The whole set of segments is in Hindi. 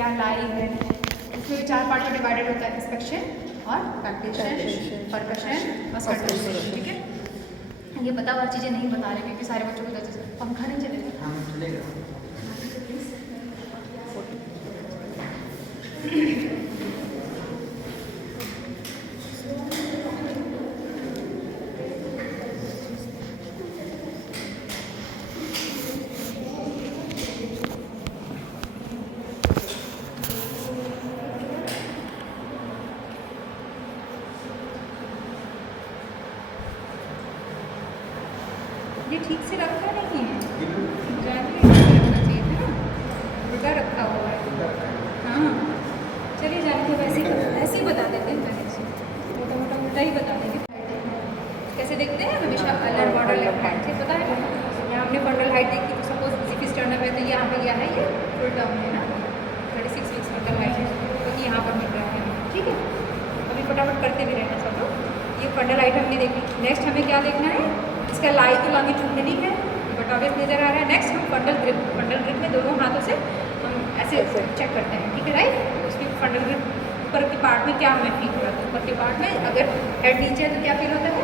क्या लाई है, इसमें 4 पार्ट में डिवाइडेड होता है, इंस्पेक्शन और पैक्टेशन, परकशन और सर्टिफिकेशन। ठीक है, ये बताओ और चीज़ें नहीं बता रहे क्योंकि सारे बच्चों को जैसे पंखा नहीं चलेगा। हाँ चलेगा। ये ठीक से रखा नहीं है, रखना चाहिए था ना, उल्टा रखा हुआ है। हाँ चलिए जाने के ऐसे ही बता देते हैं, मोटा मोटा उल्टा ही बता देंगे। कैसे देखते हैं हमेशा अलर बॉर्डर लेफ्ट हैंड से, पता है यहाँ हमने फंडल हाइट देखी, तो सपोज इसी स्टर्नम है तो ये हमें लिया है, ये फुल टर्म है ना 36 वीक्स फंडल हाइट है, क्योंकि यहाँ पर मिल रहा है। ठीक है, अभी फटाफट करते भी रहना सब लोग। ये फंडल हाइट हमने देखी। नेक्स्ट हमें क्या देखना है, इसका लाई तो लॉन्गिट्यूडिनली है बट ऑब्वियस नजर आ रहा है। नेक्स्ट हम फंडल ग्रिप में दोनों हाथों से हम ऐसे चेक करते हैं। ठीक है राइट, उसकी फंडल ग्रिप ऊपर के पार्ट में क्या हमें फील हो रहा है, ऊपर के पार्ट में अगर हेड नीचे है तो क्या फील होता है,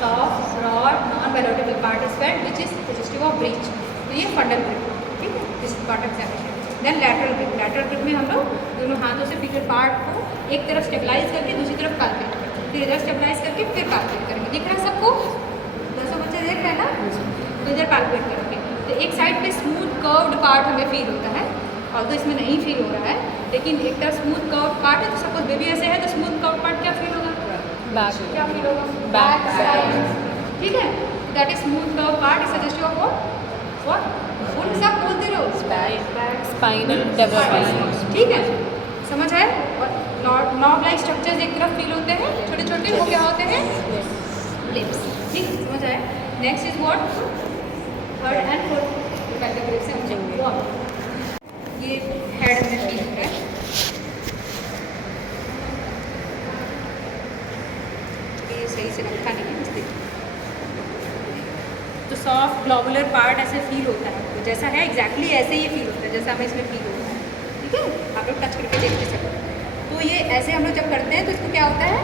soft broad non biological part is felt which is suggestive of breech. तो ये फंडल ग्रिप। ठीक है, this is part examination. Then lateral grip में हम लोग दोनों हाथों से फिगर पार्ट को एक तरफ स्टेबलाइज करके दूसरी तरफ कैलकुलेट करते हैं, फिर इधर स्टेबलाइज करके फिर कैलकुलेट करेंगे। दिख रहा है सबको, 200 बच्चे देख रहे हैं ना, तो इधर कैलकुलेट करेंगे। तो एक साइड पे स्मूथ कर्व्ड पार्ट हमें फील होता है, और तो इसमें नहीं फील हो रहा है, लेकिन एक तरफ स्मूथ कर्व्ड पार्ट है। तो सपोज बेबी ऐसे है तो स्मूथ कर्व्ड पार्ट क्या फील होगा, बैक, क्या फील होगा, बैक साइड। ठीक है, that is smooth curved part is suggestive of what full सब बोलते रहो, स्पाइनल डेवलपमेंट। ठीक है, समझ आए। और नॉब लाइक स्ट्रक्चर्स एक तरफ फील होते हैं छोटे छोटे, वो क्या होते हैं, लिप्स। ठीक, समझ आए। Next is what, third and fourth category से समझेंगे। ये हेड में फील होता है, ये सही से रखा नहीं है इसलिए। तो सॉफ्ट ग्लोबुलर पार्ट ऐसे फील होता है, तो जैसा है एग्जैक्टली ऐसे ही फील होता है जैसा हमें इसमें फील होता है। ठीक है, आप लोग टच करके देख भी सकते हैं। तो ये ऐसे हम लोग जब करते हैं तो इसको क्या होता है,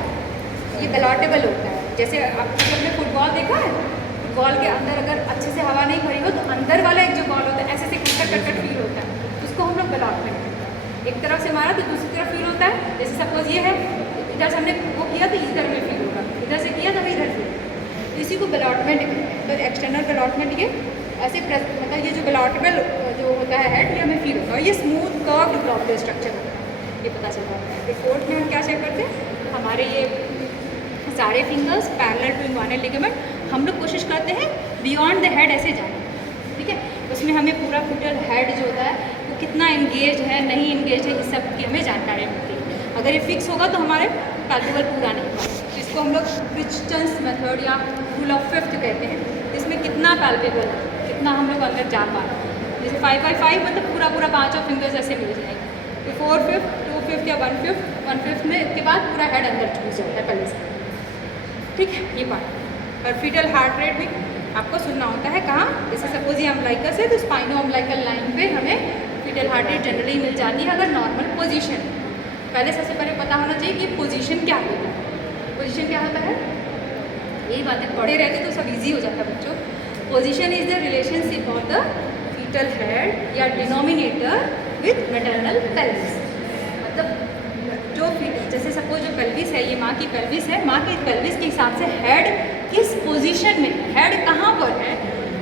ये गलॉटेबल होता है। जैसे आपने सबने फुटबॉल देखा है, फुटबॉल के अंदर अगर अच्छे से हवा नहीं भरी हो तो अंदर वाला एक जो बॉल होता है ऐसे से कट फील होता है, उसको हम लोग गलॉटमेंट कहते हैं। एक तरफ से मारा तो दूसरी तरफ फील होता है। जैसे सपोज ये है, इधर से हमने वो किया तो इधर में फील होगा, इधर से किया तो इधर फील, तो इसी को गलॉटमेंट कहते हैं। तो एक्सटर्नल गलॉटमेंट ये ऐसे मतलब ये जो गलॉटेबल जो होता है हेड, ये हमें फील होता है। ये स्मूथ कर्व्ड ग्लोबुलर स्ट्रक्चर होता है, ये पता चल रहा है। फिर फोर्थ में हम क्या चेक करते हैं, हमारे ये सारे fingers parallel to inguinal ligament, हम लोग कोशिश करते हैं बियॉन्ड द हेड ऐसे जाने। ठीक है, उसमें हमें पूरा टोटल हेड जो होता है वो कितना इंगेज है नहीं इंगेज है, इस सब की हमें जानकारी मिलती है। अगर ये फिक्स होगा तो हमारे पैल्पेबल पूरा नहीं होगा, जिसको हम लोग क्रिश्चियंस मेथड या रूल ऑफ फिफ्थ कहते हैं। इसमें कितना पैल्पेबल है, कितना हम लोग अंदर जा पा रहे हैं। जैसे 5/5 मतलब पूरा पूरा 5 फिंगर्स ऐसे मिल जाएंगे। तो 4/5, 2/5 या 1/5 में के बाद पूरा हेड अंदर छूट जाता है पहले से। ठीक है, ये पार्ट। और फीटल हार्ट रेट भी आपको सुनना होता है कहाँ, जैसे सपोज ये अम्बलाइकस है तो स्पाइनो अम्बलाइकल लाइन पे हमें फीटल हार्ट रेट जनरली मिल जाती है अगर नॉर्मल पोजीशन। पहले सबसे पहले पता होना चाहिए कि पोजीशन क्या होता है। पोजीशन क्या होता है, यही बातें पढ़े रहते तो सब इजी हो जाता है बच्चों। Position is the relationship of the fetal head या डिनोमिनेटर विथ मैटरनल पेल्विस। मतलब जो जैसे सपोज जो पेल्विस है, ये माँ की पेल्विस है, माँ की पेल्विस के हिसाब से हेड किस पोजीशन में, हेड कहाँ पर है,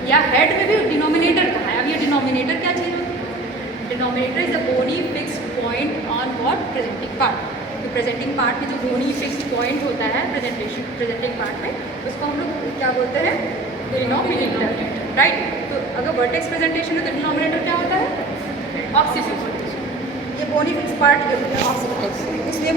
या हेड में भी डिनोमिनेटर कहाँ है। अब ये डिनोमिनेटर क्या चीज़ होती है, denominator is the bony fixed point on what presenting part. तो प्रेजेंटिंग पार्ट में जो बोनी फिक्स्ड पॉइंट होता है प्रेजेंटिंग पार्ट में, उसको हम लोग क्या बोलते हैं, डिनोमिनेटर। राइट, तो अगर वर्टेक्स प्रेजेंटेशन है तो डिनोमिनेटर क्या होता है, ऑक्सीपिट। ये बोनी फिक्स पार्ट जो होता है ऑक्सीपिट, इसलिए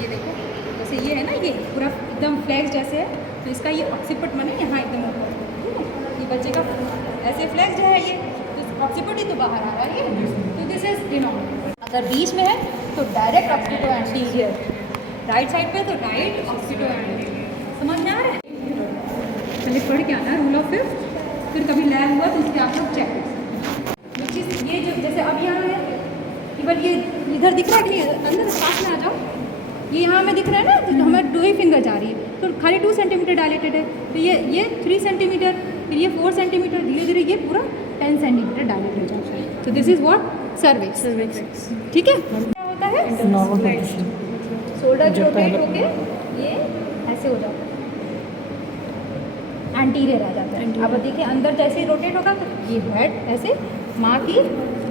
ये देखो जैसे ये है ना, ये पूरा एकदम फ्लैक्स जैसे है, तो इसका ये ऑक्सीपिट माने यहाँ एकदम ऊपर। ठीक है, ये बच्चे का ऐसे फ्लैक्स है, ये तो ऑक्सीपिट ही तो बाहर आ रहा है ये, तो दिस इज डिनोमिनेटर। अगर बीच में है तो direct occipito anterior, right side पे तो राइट ऑक्सीपिटो एंटीरियर। समझ में आ रहा है, पहले पढ़ के आना रूल ऑफ फिफ्थ, फिर कभी लैब हुआ तो उसके आप लोग चेक। विच इज ये केवल ये इधर दिख रहा है कि नहीं, अंदर पास में आ जाओ, ये यहाँ हमें दिख रहा है ना, तो हमें 2 ही फिंगर जा रही है, तो खाली 2 सेंटीमीटर डायलेटेड है, तो ये 3 सेंटीमीटर, फिर ये 4 सेंटीमीटर, धीरे धीरे ये पूरा 10 सेंटीमीटर डायलेट हो जाता है। तो दिस इज़ व्हाट सर्विक्स। ठीक है, क्या होता है शोल्डर रोटेट होके ये ऐसे हो जाता है, एंटीरियर आ जाता है। अब देखिए अंदर जैसे ही रोटेट होगा तो ये हेड ऐसे माँ की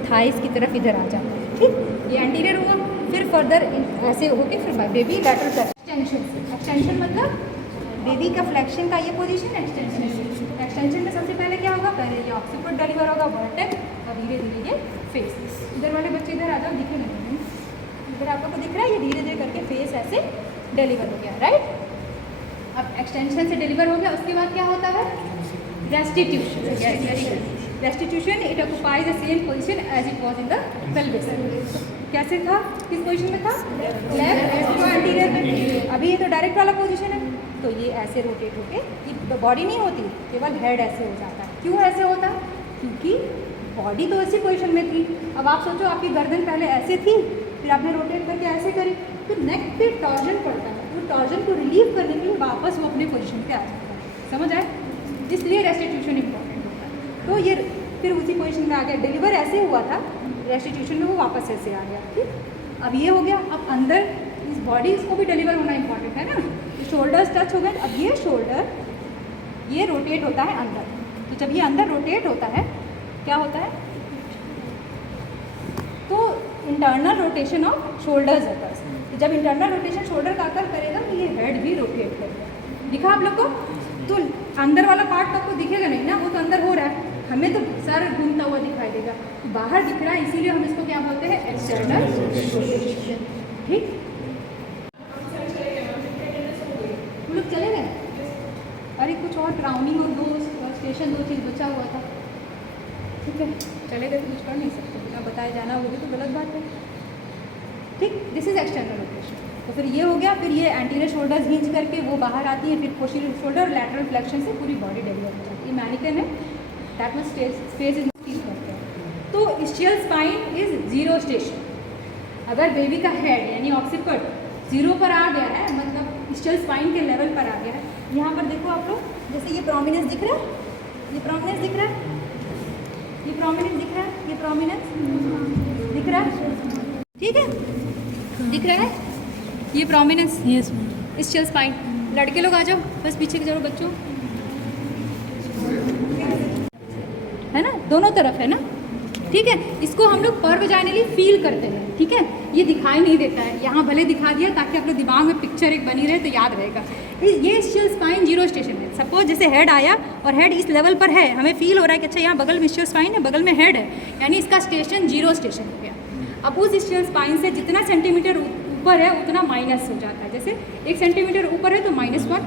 थाइस की तरफ इधर आ जाता है। ठीक, ये एंटीरियर हुआ, फिर फर्दर ऐसे होके फिर बेबी लैटरल एक्सटेंशन मतलब बेबी का फ्लेक्शन का ये पोजीशन एक्सटेंशन में सबसे पहले क्या होगा, पहले ये ऑक्सीपिट डिलीवर होगा वर्टेक्स और धीरे धीरे ये फेस। इधर वाले बच्चे इधर आ जाओ, दिखे नहीं, इधर आप लोग को दिख रहा है, ये धीरे धीरे करके फेस ऐसे डिलीवर हो गया, राइट। अब एक्सटेंशन से डिलीवर हो गया, उसके बाद क्या होता है restitution. Restitution it occupies the same position as it was in the pelvis. कैसे था, किस पोजीशन में था, लेफ्ट एंटीरियर में। अभी ये तो डायरेक्ट वाला पोजीशन है, तो ये ऐसे रोटेट होके ये बॉडी नहीं होती, केवल हेड ऐसे हो जाता है। क्यों ऐसे होता है, क्योंकि बॉडी तो इसी पोजीशन में थी। अब आप सोचो आपकी गर्दन पहले ऐसे थी, फिर आपने रोटेट करके ऐसे करी, तो नेक पे टॉर्जन पड़ता है, वो टॉर्जन को रिलीव करने के लिए वापस वो अपने पोजीशन पे आ जाता है। समझ आए, इसलिए रेस्टिट्यूशन इंपॉर्टेंट होता है। तो ये फिर उसी पोजीशन में आ गया, डिलीवर ऐसे हुआ था, रेस्टिट्यूशन में वो वापस ऐसे आ गया। ठीक, अब ये हो गया। अब अंदर इस बॉडी इसको भी डिलीवर होना इंपॉर्टेंट है ना, शोल्डर्स टच हो गए। अब ये शोल्डर ये रोटेट होता है अंदर, तो जब ये अंदर रोटेट होता है क्या होता है, तो इंटरनल रोटेशन ऑफ शोल्डर्स होता है। तो जब इंटरनल रोटेशन शोल्डर का आकर करेगा तो ये हेड भी रोटेट करेगा। दिखा आप लोग को, तो अंदर वाला पार्ट तो आपको दिखेगा नहीं ना, वो तो अंदर हो रहा है, हमें तो सर घूमता हुआ दिखाई देगा, तो बाहर दिख रहा है, इसीलिए हम इसको क्या बोलते हैं, एक्सटर्नल रोटेशन। ठीक, हम लोग चले गए, अरे कुछ और क्राउनिंग और 2 स्टेशन 2 चीज़ बचा हुआ था। ठीक है, चले गए तो कुछ कर नहीं सकते, बिना बताए जाना होगी तो गलत बात है। ठीक, दिस इज एक्सटर्नल रोटेशन। तो फिर ये हो गया, फिर ये एंटीरियर शोल्डर्स हिंज करके वो बाहर आती है, फिर पोस्टीरियर शोल्डर लैटरल फ्लेक्शन से पूरी बॉडी डिलीवर हो जाती है। मैनिकन है, that much space is feel करते हैं। तो इस्चियल स्पाइन इज 0 स्टेशन। अगर बेबी का हेड यानी ऑक्सीपिट 0 पर आ गया है, मतलब इस्चियल स्पाइन के लेवल पर आ गया है। यहाँ पर देखो आप लोग, जैसे ये प्रोमिनेंस दिख रहा है, ये प्रोमिनेंस दिख रहा है, ये प्रोमिनेंस दिख रहा है, ये प्रोमिनेंस दिख रहा है, ठीक है, दिख रहा है ये प्रोमिनेंस, यस इस्चियल स्पाइन। लड़के लोग आ जाओ, बस पीछे के जाओ बच्चों, है ना, दोनों तरफ है ना। ठीक है, इसको हम लोग पर वजाइनली फील करते हैं। ठीक है, ये दिखाई नहीं देता है, यहाँ भले दिखा दिया ताकि आप लोग दिमाग में पिक्चर एक बनी रहे तो याद रहेगा। ये इस्चियल स्पाइन 0 स्टेशन है। सपोज जैसे हेड आया और हेड इस लेवल पर है, हमें फील हो रहा है कि अच्छा यहाँ बगल में इस्चियल स्पाइन है, बगल में हेड है, यानी इसका स्टेशन 0 स्टेशन हो गया। अब उस इस्चियल स्पाइन से जितना सेंटीमीटर ऊपर है उतना माइनस हो जाता है। जैसे 1 सेंटीमीटर ऊपर है तो -1,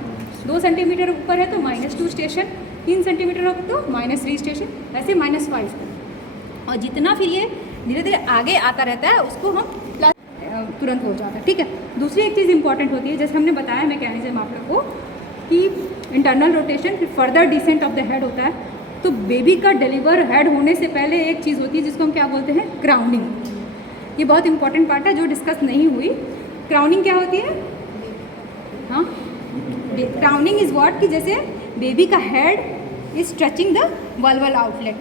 2 सेंटीमीटर ऊपर है तो -2 स्टेशन, 3 सेंटीमीटर हो तो -3 स्टेशन, ऐसे -5। और जितना फिर ये धीरे धीरे आगे आता रहता है उसको हम प्लस तुरंत हो जाता है। ठीक है, दूसरी एक चीज़ इंपॉर्टेंट होती है, जैसे हमने बताया मैकेनिज्म आप लोग को कि इंटरनल रोटेशन फिर further descent of the head होता है। तो बेबी का डिलीवर हेड होने से पहले एक चीज़ होती है जिसको हम क्या बोलते हैं, क्राउनिंग। ये बहुत इंपॉर्टेंट पार्ट है जो डिस्कस नहीं हुई। क्राउनिंग क्या होती है, हाँ, क्राउनिंग इज़ व्हाट कि जैसे बेबी का head is stretching the vulval outlet,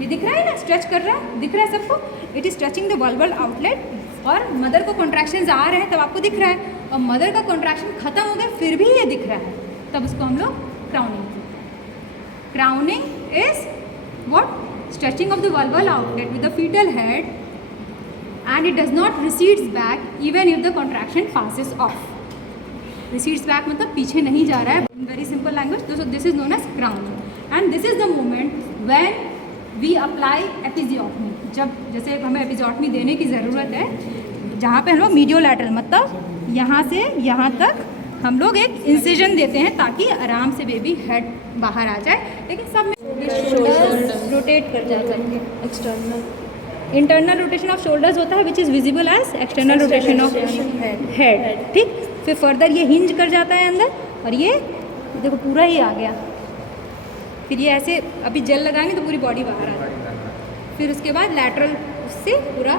ये दिख रहा है ना, स्ट्रेच कर रहा है, दिख रहा है सबको, it is stretching the vulval outlet. और मदर को कॉन्ट्रैक्शंस आ रहे हैं तब आपको दिख रहा है, और मदर का कॉन्ट्रैक्शन खत्म हो गया फिर भी ये दिख रहा है, तब उसको हम लोग क्राउनिंग कहते हैं। Crowning is what, stretching of the vulval outlet with the fetal head and it does not recedes back even if the contraction passes off. Recedes back मतलब पीछे नहीं जा रहा है, in very simple language. So this is known as crowning, and this is the moment when we apply episiotomy. जब जैसे हमें एपिजोटमी देने की ज़रूरत है, जहाँ पे हम लोग मीडियोलैटरल मतलब यहाँ से यहाँ तक हम लोग एक इंसिजन देते हैं ताकि आराम से बेबी हेड बाहर आ जाए, लेकिन सब में शोल्डर्स रोटेट कर जाते हैं। External internal rotation of shoulders होता है which is visible as external rotation of head. ठीक, फिर फर्दर ये हिंज कर जाता है अंदर, और ये देखो पूरा ही आ गया। फिर ये ऐसे अभी जेल लगाएंगे तो पूरी बॉडी बाहर आ जाएगी। फिर उसके बाद लैटरल उससे पूरा